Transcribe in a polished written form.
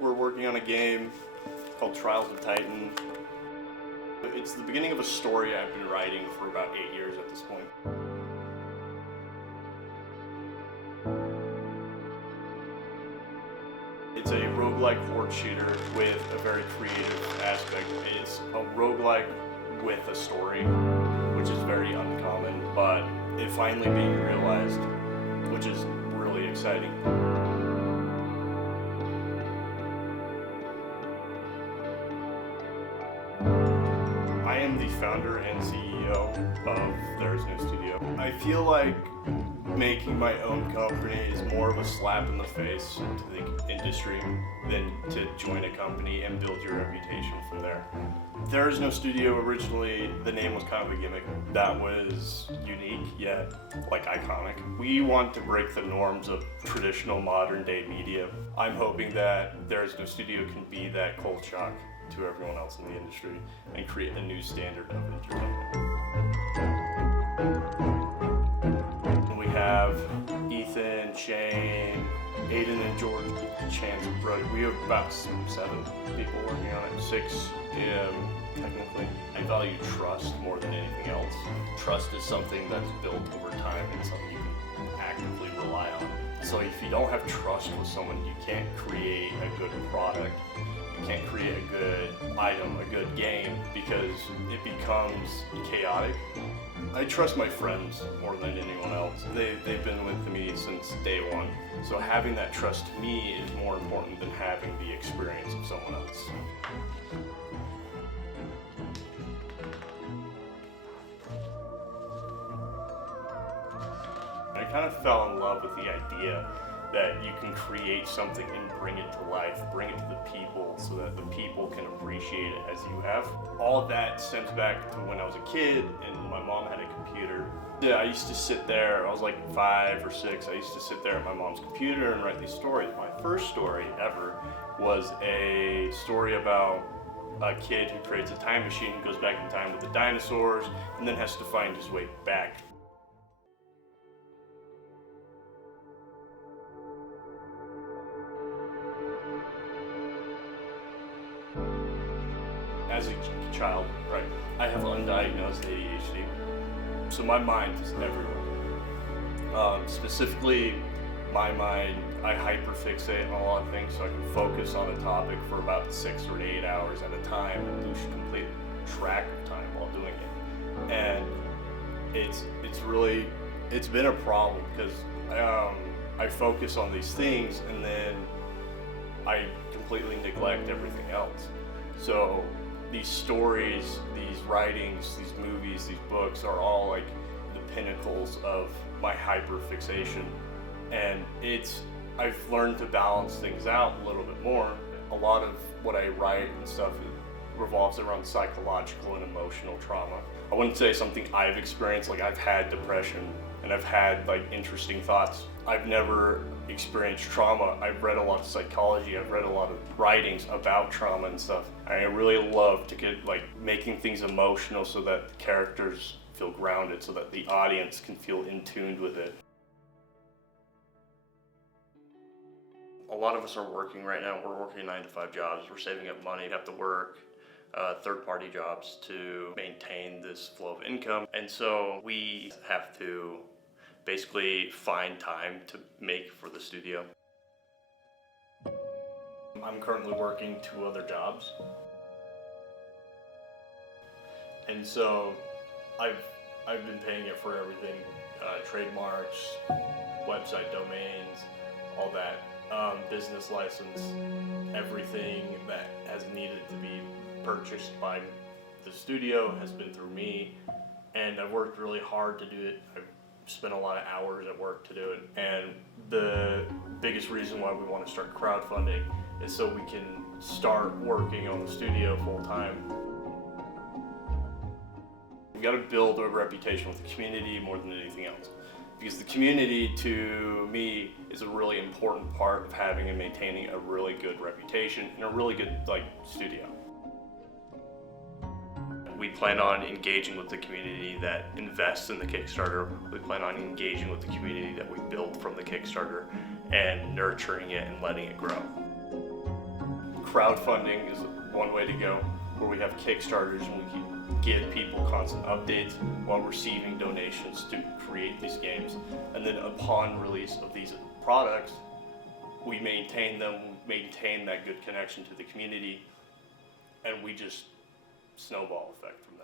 We're working on a game called Trials of Titan. It's the beginning of a story I've been writing for about 8 years at this point. It's a roguelike horde shooter with a very creative aspect. It's a roguelike with a story, which is very uncommon, but it finally being realized, which is really exciting. I am the founder and CEO of T.I.N.S Studio. I feel like making my own company is more of a slap in the face to the industry than to join a company and build your reputation from there. T.I.N Studio, originally, the name was kind of a gimmick that was unique yet like iconic. We want to break the norms of traditional modern day media. I'm hoping that T.I.N Studio can be that cold shock to everyone else in the industry and create a new standard of entertainment. We have Ethan, Shane, Aiden, and George. Chan's brother. We have about 7 people working on it. 6 technically. I value trust more than anything else. Trust is something that's built over time and something you can actively rely on. So if you don't have trust with someone, you can't create a good product. You can't create a good item, a good game, because it becomes chaotic. I trust my friends more than anyone else. They've been with me since day one. So having that trust to me is more important than having the experience of someone else. I kind of fell in love with the idea that you can create something and bring it to life, bring it to the people so that the people can appreciate it as you have. All of that stems back to when I was a kid and my mom had a computer. Yeah, I used to sit there, I was like 5 or 6, I used to sit there at my mom's computer and write these stories. My first story ever was a story about a kid who creates a time machine, who goes back in time with the dinosaurs, and then has to find his way back. As a child, right, I have undiagnosed ADHD, so my mind is everywhere. Specifically, my mind, I hyperfixate on a lot of things, so I can focus on a topic for about 6 or 8 hours at a time and lose complete track of time while doing it. And it's been a problem because I focus on these things and then I completely neglect everything else. So these stories, these writings, these movies, these books are all like the pinnacles of my hyperfixation. And I've learned to balance things out a little bit more. A lot of what I write and stuff revolves around psychological and emotional trauma. I wouldn't say something I've experienced, like I've had depression and I've had like interesting thoughts. I've never experienced trauma. I've read a lot of psychology, I've read a lot of writings about trauma and stuff. I really love to get like making things emotional so that the characters feel grounded, so that the audience can feel in tune with it. A lot of us are working right now. We're working 9 to 5 jobs. We're saving up money to have to work third-party jobs to maintain this flow of income. And so we have to basically find time to make for the studio. I'm currently working 2 other jobs. And so I've been paying it for everything, trademarks, website domains, all that. Business license, everything that has needed to be purchased by the studio has been through me, and I've worked really hard to do it. I've spent a lot of hours at work to do it, and the biggest reason why we want to start crowdfunding is so we can start working on the studio full time. We've got to build a reputation with the community more than anything else. Because the community, to me, is a really important part of having and maintaining a really good reputation and a really good studio. We plan on engaging with the community that invests in the Kickstarter. We plan on engaging with the community that we build from the Kickstarter and nurturing it and letting it grow. crowdfunding is one way to go, where we have Kickstarters and we can give people constant updates while receiving donations to create these games. And then upon release of these products, we maintain them, maintain that good connection to the community, and we just snowball effect from